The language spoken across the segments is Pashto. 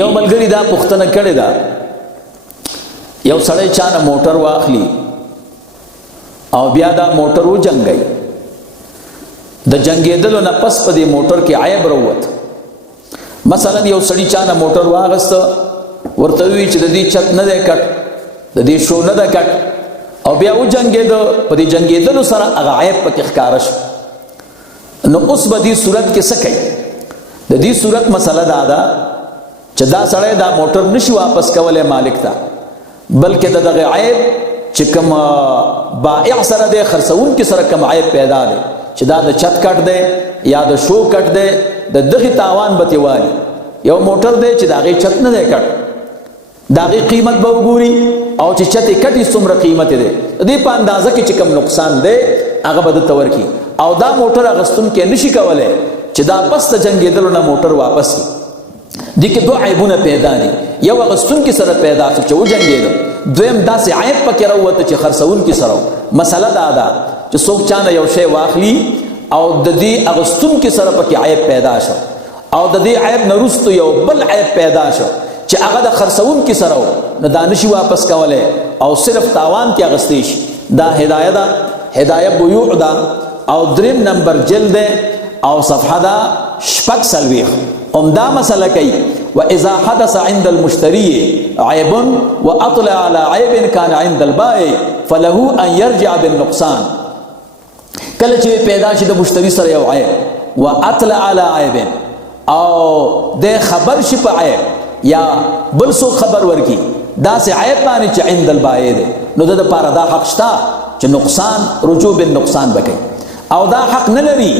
یو ملګری دا پوښتنه کړې ده یو سړی چانه موټر واخلي او بیا دا موټر وجنګي د جنګېدلو نه پس په دې موټر کې عیب راووت مثلا یو سړی چانه موټر واغسته ورته وی چې د دې چت نه دی کټ د دې شو نه دی کټ او بیا وجنګېده په دې جنګېدلو سره هغه عیب پکې ښکاره شو نو اوس به دې صورت کې څه کوي د دې صورت مسله دا ده چې دا سړی دا موټر نشي واپس کولی مالک ته بلکې د دغه عیب چې کوم بائع سره دی خرڅوونکي سره کوم عیب پیدا دی چې دا د چت کټ دی یا د شو کټ دی د دغې تاوان به ترې والي یو موټر دی چې د هغې چت نه دی کټ د هغې قیمت به وګوري او چې چت یې کټ یې څومره قیمت دی د دې په اندازه کې چې کوم نقصان دی هغه به درته ورکړي او دا موټر اخیستونکی نشي کولی چې دا پس د جنګېدلو نه موټر واپس کړي دې کې دوه عیبونه پیدا دي یو اخیستونکي سره پیدا شو چې وجنګېده دویم داسې عیب پکې راووته چې خرڅوونکي سره مسله دا ده چې څوک چانه یو شی واخلي او د دې اخیستونکي سره پکې عیب پیدا شو او د دې عیب نه وروسته یو بل عیب پیدا شو چې هغه د خرڅوونکي سره و نو دا نشي واپس کولی او صرف تاوان کې اخیستی شي دا هدایه ده هدایه بیوع ده او 3 نمبر جلد ده او صفحه ده 46 عمده مسله کوي واذا حدث عند المشتري عيب واطلع على عيب كان عند البائع فله ان يرجع بالنقصان کله چې پیدا شي د مشتری سره یو عیب واطلع على عيب او د خبر شي په عیب یا بل څوک خبر ورکی دا سه عیب باندې چې عند البائع ده نو د لپاره دا حق شته چې نقصان رجوع بالنقصان وکړي او دا حق نه لري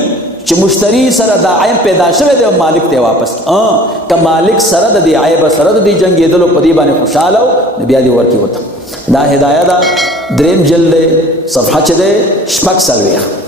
چې مشتری سره دا عیب پیدا شوی دی مالک ته واپس که مالک سره د دې عیب سره د دې جنګېدلو په دې باندې خوشاله و نو بیا دې ورکړي وته دا هدایه ده 3 جلد صفحه چې ده 46